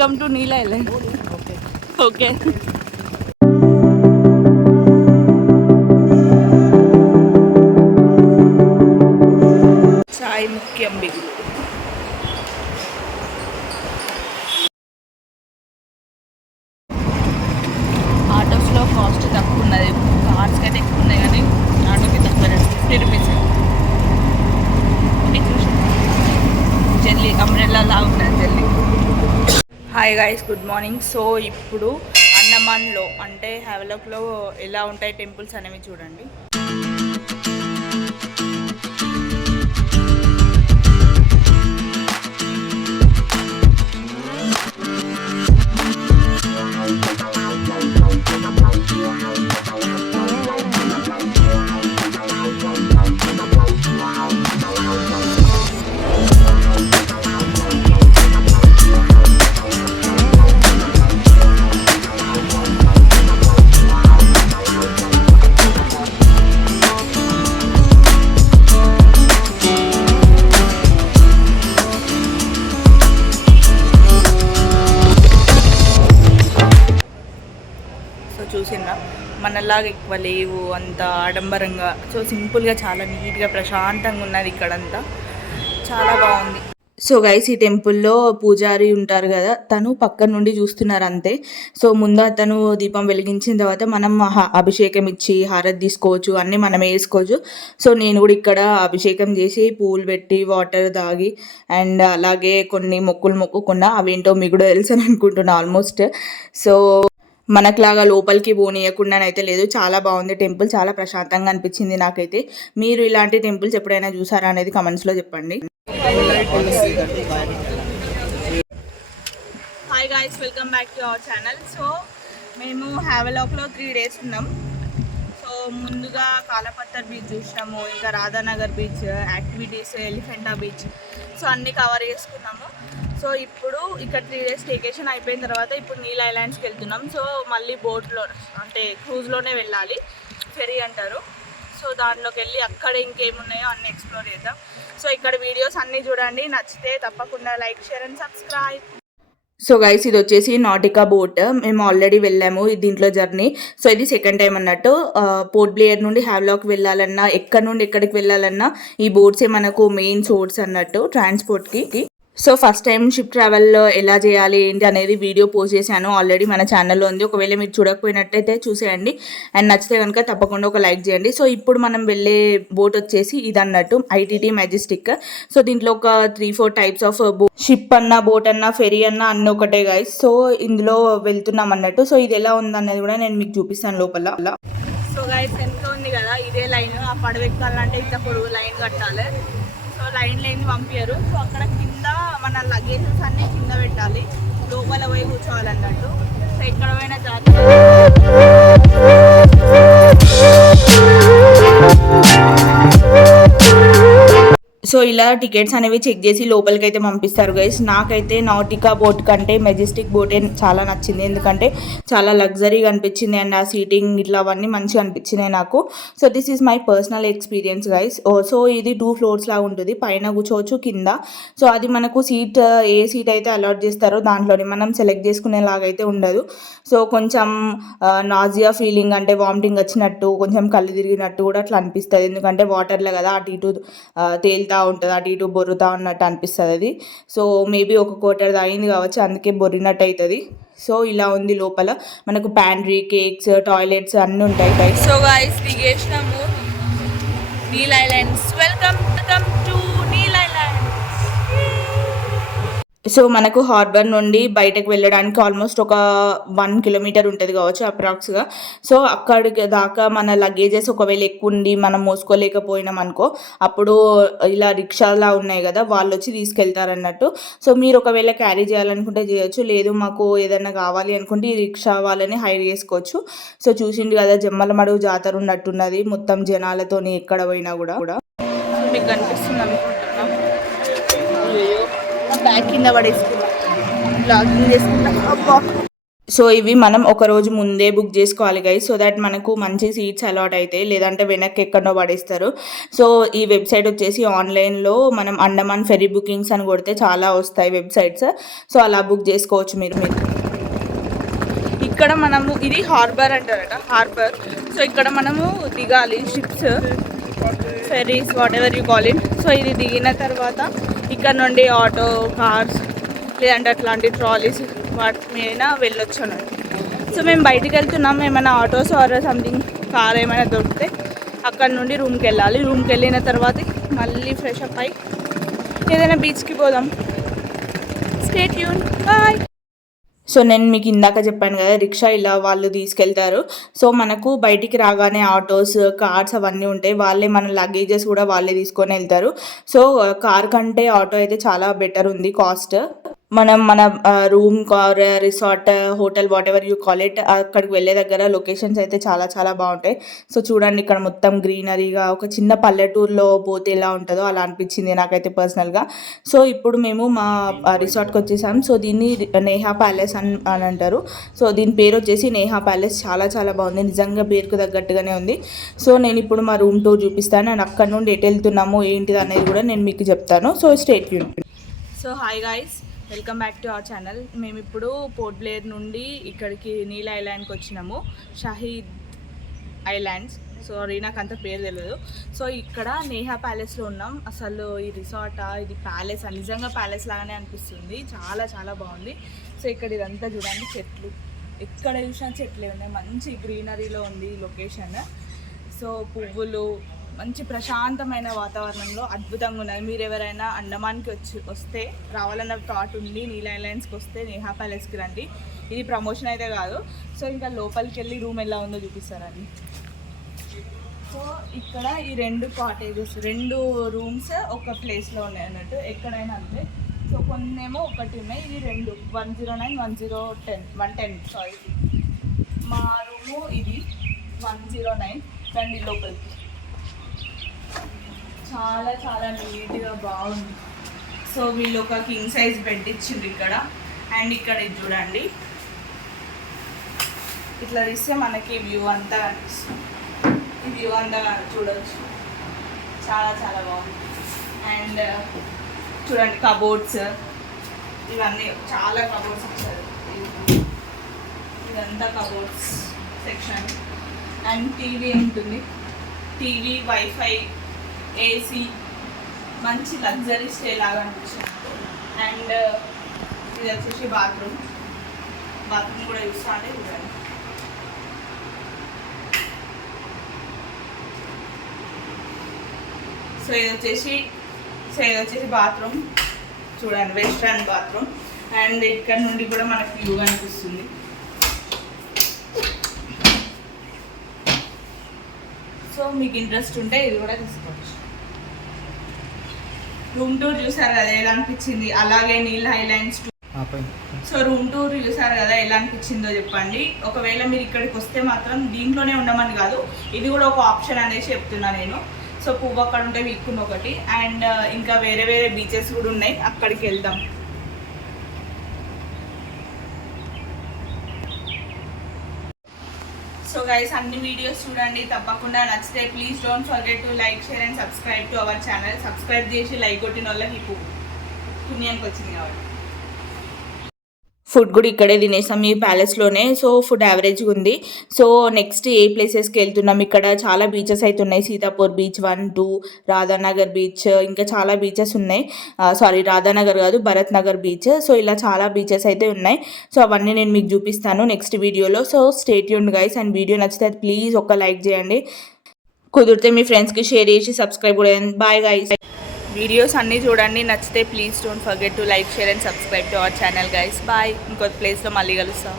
Welcome to Neela island. Okay Sai ముఖ్యం big. ఆటోస్లో cost తక్కువ ఉన్నది, కార్స్కి అయితే ఎక్కువ ఉన్నాయి కానీ ఆటోకి తక్కువ రేట్ 50 రూపీస్. జల్లి అంబ్రెల్లా లా ఉన్నది జల్లి. Hi guys, good morning. So ఇప్పుడు అండమాన్లో అంటే హ్యావలాక్లో ఎలా ఉంటాయి టెంపుల్స్ అనేవి చూడండి. చూసిందా, మనలాగా ఎక్కువ లేవు అంత ఆడంబరంగా. సో సింపుల్గా చాలా నీట్గా ప్రశాంతంగా ఉన్నది ఇక్కడంతా, చాలా బాగుంది. సో గైస్, ఈ టెంపుల్లో పూజారి ఉంటారు కదా, తను పక్క నుండి చూస్తున్నారు అంతే. సో ముందు అతను దీపం వెలిగించిన తర్వాత మనం అభిషేకం ఇచ్చి హారతి తీసుకోవచ్చు, అన్నీ మనం వేసుకోవచ్చు. సో నేను కూడా ఇక్కడ అభిషేకం చేసి పూలు పెట్టి వాటర్ తాగి అండ్ అలాగే కొన్ని మొక్కులు మొక్కుకున్నా. అవేంటో మీకు కూడా తెలుసు అని అనుకుంటున్నా ఆల్మోస్ట్. సో మనకులాగా లోపలికి పోనీయకుండానైతే లేదు, చాలా బాగుంది టెంపుల్, చాలా ప్రశాంతంగా అనిపించింది నాకైతే. మీరు ఇలాంటి టెంపుల్స్ ఎప్పుడైనా చూసారా అనేది కమెంట్స్లో చెప్పండి. Hi guys, welcome back to our channel. So మేము హ్యావలాక్లో 3 days ఉన్నాం. సో ముందుగా కాలపత్తర్ బీచ్ చూసినాము, ఇంకా Radhanagar beach, activities, Elephanta beach, so అన్నీ కవర్ చేసుకున్నాము. సో ఇప్పుడు ఇక్కడ 3 days స్టేకేషన్ అయిపోయిన తర్వాత ఇప్పుడు నీల్ ఐలాండ్స్కి వెళ్తున్నాం. సో మళ్ళీ బోట్లో అంటే క్రూజ్లోనే వెళ్ళాలి, ఫెరీ అంటారు. సో దాంట్లోకి వెళ్ళి అక్కడ ఇంకేమున్నాయో అన్నీ ఎక్స్ప్లోర్ చేద్దాం. సో ఇక్కడ వీడియోస్ అన్నీ చూడండి, నచ్చితే తప్పకుండా like, share and subscribe. So guys, ఇది వచ్చేసి నాటికా బోట్. మేము ఆల్రెడీ వెళ్ళాము దీంట్లో జర్నీ. సో ఇది సెకండ్ టైం అన్నట్టు. పోర్ట్ బ్లేయర్ నుండి హ్యావలాక్ వెళ్ళాలన్నా, ఎక్కడ నుండి ఎక్కడికి వెళ్ళాలన్నా ఈ బోట్సే మనకు మెయిన్ సోర్స్ అన్నట్టు ట్రాన్స్పోర్ట్కి. So first time ship travel ఎలా చేయాలి ఏంటి అనేది వీడియో పోస్ట్ చేశాను, ఆల్రెడీ మన ఛానల్లో ఉంది. ఒకవేళ మీరు చూడకపోయినట్టయితే చూసేయండి అండ్ నచ్చితే కనుక తప్పకుండా ఒక లైక్ చేయండి. సో ఇప్పుడు మనం వెళ్ళే బోట్ వచ్చేసి ఇది అన్నట్టు ఐటీటీ మెజెస్టిక్. సో దీంట్లో ఒక 3-4 టైప్స్ ఆఫ్ షిప్ అన్న, బోట్ అన్న, ఫెరీ అన్న అన్నీ ఒకటే గైస్. సో ఇందులో వెళ్తున్నాం అన్నట్టు. సో ఇది ఎలా ఉందన్నది కూడా నేను మీకు చూపిస్తాను లోపల. సో గైస్, ఎంత ఉంది కదా ఇదే లైన్, ఆ పడవ ఎక్కాలంటే ఇంత పొడుగు లైన్ కట్టాలి. సో లైన్ పంపించారు. సో అక్కడ కింద మన లగేజెస్ అన్నీ కింద పెట్టాలి, లోపల పోయి కూర్చోవాలన్నట్టు. సో ఎక్కడ పోయినా జాగ్రత్త. సో ఇలా టికెట్స్ అనేవి చెక్ చేసి లోపలికి అయితే పంపిస్తారు గైస్. నాకైతే నాటికా బోట్ కంటే మెజెస్టిక్ బోటే చాలా నచ్చింది, ఎందుకంటే చాలా లగ్జరీగా అనిపించింది అండ్ ఆ సీటింగ్ ఇట్లా అవన్నీ మంచిగా అనిపించినాయి నాకు. So this is my personal experience guys. So ఇది 2 floors లాగా ఉంటుంది, పైన కూర్చోవచ్చు, కింద. సో అది మనకు సీట్ ఏ సీట్ అయితే అలాట్ చేస్తారో దాంట్లోనే మనం సెలెక్ట్ చేసుకునేలాగైతే ఉండదు. సో కొంచెం నాజియా ఫీలింగ్, అంటే వామిటింగ్ వచ్చినట్టు, కొంచెం కళ్ళు తిరిగినట్టు కూడా అట్లా అనిపిస్తుంది, ఎందుకంటే వాటర్లో కదా అటు ఇటు తేలుతా ఉంటుంది, అటు ఇటు బొర్రుతా ఉన్నట్టు అనిపిస్తుంది అది. సో మేబీ ఒక క్వార్టర్ అయింది కావచ్చు, అందుకే బొర్రినట్టు అవుతుంది. సో ఇలా ఉంది లోపల, మనకు ప్యాంట్రీ, కేక్స్, టాయిలెట్స్ అన్నీ ఉంటాయి. సో గైస్, దిగేసినాము Neil Islands. Welcome to Neil Island. So మనకు హార్బర్ నుండి బయటకు వెళ్ళడానికి ఆల్మోస్ట్ ఒక 1 kilometer ఉంటుంది కావచ్చు అప్రాక్స్గా. సో అక్కడికి దాకా మన లగేజెస్ ఒకవేళ ఎక్కువ ఉండి మనం మోసుకోలేకపోయినాం అనుకో, అప్పుడు ఇలా రిక్షాలా ఉన్నాయి కదా, వాళ్ళు వచ్చి తీసుకెళ్తారన్నట్టు. సో మీరు ఒకవేళ క్యారీ చేయాలనుకుంటే చేయొచ్చు, లేదు మాకు ఏదైనా కావాలి అనుకుంటే ఈ రిక్షా వాళ్ళని హైర్ చేసుకోవచ్చు. సో చూసిండు కదా, జమ్మలమడుగు జాతర ఉన్నట్టున్నది మొత్తం జనాలతోని, ఎక్కడ పోయినా కూడా. మీకు కనిపిస్తుంది అనుకుంటున్నాం, బ్యాగ్ కింద పడేసుకున్నాం, బ్లాగింగ్ చేసుకుంటాం. అబ్బా సో ఇవి మనం ఒక రోజు ముందే బుక్ చేసుకోవాలి గైస్, సో దట్ మనకు మంచి సీట్స్ అలాట్ అవుతాయి, లేదంటే వెనక్కి ఎక్కడో పడేస్తారు. సో ఈ వెబ్సైట్ వచ్చేసి ఆన్లైన్లో మనం అండమాన్ ఫెరీ బుకింగ్స్ అని కొడితే చాలా వస్తాయి వెబ్సైట్స్. సో అలా బుక్ చేసుకోవచ్చు మీరు. ఇక్కడ మనము ఇది హార్బర్ అంటారట, హార్బర్. సో ఇక్కడ మనము దిగాలి, ships, ferries, whatever you call it. So ఇది దిగిన తర్వాత ఇక్కడ నుండి ఆటో, కార్స్, లేదంటే అట్లాంటి ట్రాలీస్ వాటి మీద వెళ్ళొచ్చు అన్నట్టు. సో మేము బయటికి వెళ్తున్నాం, ఏమైనా ఆటోస్ ఆర్ సంథింగ్ కార్ ఏమైనా దొరికితే అక్కడ నుండి రూమ్కి వెళ్ళాలి. రూమ్కి వెళ్ళిన తర్వాత మళ్ళీ ఫ్రెష్ అప్ అయ్యి ఏదైనా బీచ్కి పోదాం. Stay tune, bye. సో నేను మీకు ఇందాక చెప్పాను కదా, రిక్షా ఇలా వాళ్ళు తీసుకెళ్తారు. సో మనకు బయటికి రాగానే ఆటోస్, కార్స్ అవన్నీ ఉంటాయి, వాళ్ళే మన లగేజెస్ కూడా వాళ్ళే తీసుకొని వెళ్తారు. సో కార్ కంటే ఆటో అయితే చాలా బెటర్ ఉంది కాస్ట్. మనం మన room, car, resort, hotel, what ever you call it, అక్కడికి వెళ్ళే దగ్గర లొకేషన్స్ అయితే చాలా చాలా బాగుంటాయి. సో చూడండి, ఇక్కడ మొత్తం గ్రీనరీగా ఒక చిన్న పల్లెటూరులో పోతే ఎలా ఉంటుందో అలా అనిపించింది నాకైతే పర్సనల్గా. సో ఇప్పుడు మేము మా రిసార్ట్కి వచ్చేసాం. సో దీన్ని నేహా ప్యాలెస్ అని అంటారు. సో దీని పేరు వచ్చేసి నేహా ప్యాలెస్. చాలా చాలా బాగుంది, నిజంగా పేరుకు తగ్గట్టుగానే ఉంది. సో నేను ఇప్పుడు మా రూమ్ టూర్ చూపిస్తాను, అండ్ అక్కడ నుండి ఎటు వెళ్తున్నాము ఏంటిది అనేది కూడా నేను మీకు చెప్తాను. So stay tune. So hi guys, welcome back to our channel. మేము ఇప్పుడు పోర్ట్ బ్లేర్ నుండి ఇక్కడికి నీల్ ఐలాండ్కి వచ్చినాము, షహీద్ ఐలాండ్స్. సారీ నాకు అంత పేరు తెలియదు. సో ఇక్కడ నేహా ప్యాలెస్లో ఉన్నాం. అసలు ఈ రిసార్టా, ఇది ప్యాలెస్, నిజంగా ప్యాలెస్ లాగానే అనిపిస్తుంది, చాలా చాలా బాగుంది. సో ఇక్కడ ఇదంతా చూడండి, చెట్లు, ఎక్కడ చూసినా చెట్లే ఉన్నాయి, మంచి గ్రీనరీలో ఉంది లొకేషన్. సో పువ్వులు, మంచి ప్రశాంతమైన వాతావరణంలో అద్భుతంగా ఉన్నాయి. మీరు ఎవరైనా అండమాన్కి వస్తే రావాలన్న థాట్ ఉండి నీల్ ఐలాండ్స్కి వస్తే నేహా ప్యాలెస్కి రండి. ఇది ప్రమోషన్ అయితే కాదు. సో ఇంకా లోపలికి వెళ్ళి రూమ్ ఎలా ఉందో చూపిస్తారండి. సో ఇక్కడ ఈ 2 కాటేజెస్, 2 రూమ్స్ ఒక ప్లేస్లో ఉన్నాయి అన్నట్టు, ఎక్కడైనా అంతే. సో కొన్నేమో ఒకటి ఉన్నాయి, ఇది 2, 109, 110 సారీ. మా రూము ఇది 109. రండి లోపలికి. చాలా చాలా నీట్గా బాగుంది. సో వీళ్ళు ఒక కింగ్ సైజ్ బెడ్ ఇచ్చిండ్రు ఇక్కడ, అండ్ ఇక్కడ ఇది చూడండి, ఇట్లా తీస్తే మనకి వ్యూ అంతా కనిపిస్తుంది. ఈ వ్యూ అంతా చూడవచ్చు, చాలా చాలా బాగుంది. అండ్ చూడండి కబోర్డ్స్, ఇవన్నీ చాలా కబోర్డ్స్ ఇచ్చారు. ఇదంతా కబోర్డ్స్ సెక్షన్. అండ్ టీవీ ఉంటుంది, టీవీ, వైఫై, ఏసీ, మంచి లగ్జరీ స్టే లాగా అనిపించింది. అండ్ ఇది వచ్చేసి బాత్రూమ్ కూడా చూస్తానే చూడండి. సో ఇది వచ్చేసి బాత్రూమ్ చూడండి, వెస్ట్రన్ బాత్రూమ్. అండ్ ఇక్కడ నుండి కూడా మనకు వ్యూ అనిపిస్తుంది. సో మీకు ఇంట్రెస్ట్ ఉంటే ఇది కూడా తీసుకోవచ్చు. రూమ్ టూర్ చూసారు కదా ఎలా అనిపించింది, అలాగే Neil islands. So room tour చూసారు కదా ఎలా అనిపించిందో చెప్పండి. ఒకవేళ మీరు ఇక్కడికి వస్తే మాత్రం దీంట్లోనే ఉండమని కాదు, ఇది కూడా ఒక ఆప్షన్ అనేసి చెప్తున్నా నేను. సో పువ్వు అక్కడ ఉంటే వీక్కున్న ఒకటి, అండ్ ఇంకా వేరే వేరే బీచెస్ కూడా ఉన్నాయి, అక్కడికి వెళ్దాం. సో గైస్ అన్ని వీడియోస్ చూడండి తప్పకుండా, నచ్చితే please don't forget to like, share and subscribe to our channel. Subscribe చేసి లైక్ కొట్టిన వాళ్ళకి పుణ్యానికి వచ్చింది కాబట్టి. ఫుడ్ కూడా ఇక్కడే తినేసాం ఈ ప్యాలెస్లోనే. సో ఫుడ్ యావరేజ్గా ఉంది. సో నెక్స్ట్ ఏ ప్లేసెస్కి వెళ్తున్నాం, ఇక్కడ చాలా బీచెస్ అయితే ఉన్నాయి. సీతాపూర్ బీచ్ 1, 2, రాధానగర్ బీచ్, ఇంకా చాలా బీచెస్ ఉన్నాయి. సారీ రాధానగర్ కాదు, భరత్ నగర్ బీచ్. సో ఇలా చాలా బీచెస్ అయితే ఉన్నాయి. సో అవన్నీ నేను మీకు చూపిస్తాను నెక్స్ట్ వీడియోలో. So stay tuned guys. And video నచ్చితే ప్లీజ్ ఒక లైక్ చేయండి, కుదిరితే మీ ఫ్రెండ్స్కి షేర్ చేసి సబ్స్క్రైబ్ కూడా చేయండి. Bye guys. వీడియోస్ అన్నీ చూడండి, నచ్చితే please don't forget to like, share and subscribe to our channel guys. Bye. ఇంకొక ప్లేస్లో మళ్ళీ కలుస్తాం.